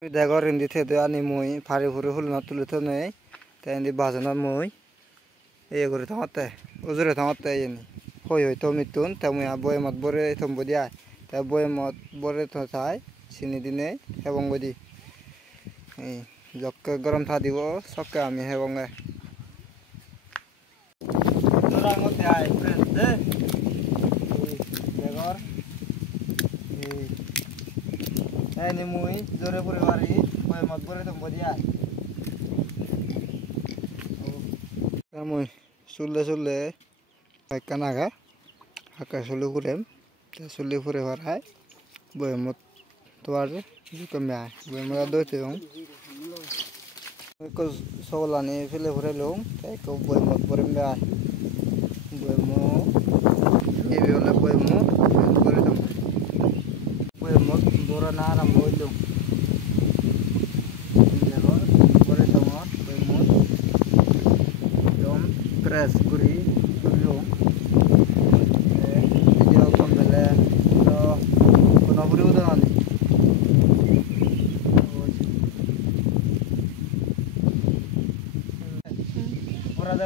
Dagor in the theatre animoy, Parifuru not to Lutone, then the Bazana Moy, Egoritote, Uzuratote in Hoyo Tomitun, Tamia Boy Matbore Tombodia, the boy Mot Boretotai, Sinidine, Havongodi. Jock Goram Tadivo, Soka, me Havonga. Ini mui jore puri hari, boy mat puri tombo dia. Kamu sulle ikan aga, haka sulle kurem, sulle puri hari, boy mat tuar juga mea, boy mat ado tiong. Ikut soalnya file puri long, ikut boy mat puri mea, boy mo, ini oleh boy mo, puri tombo. Dora naram boilung. Jago, bore tomot, boimot. Dom press guri, boilung. Video kambele, so kono buri udah nani.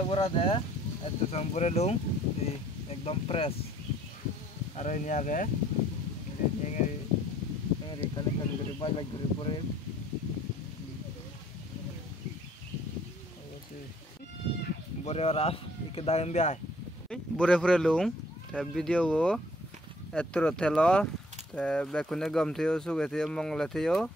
Burada, itu sampure lung, di ekdom press. Aro ini agak, ini kalian gede banyak gede pore. Bore orang ikat dalam biaya. Bore pore lung, video wo, etro telo, bekune gam theo suge theo mongol theo.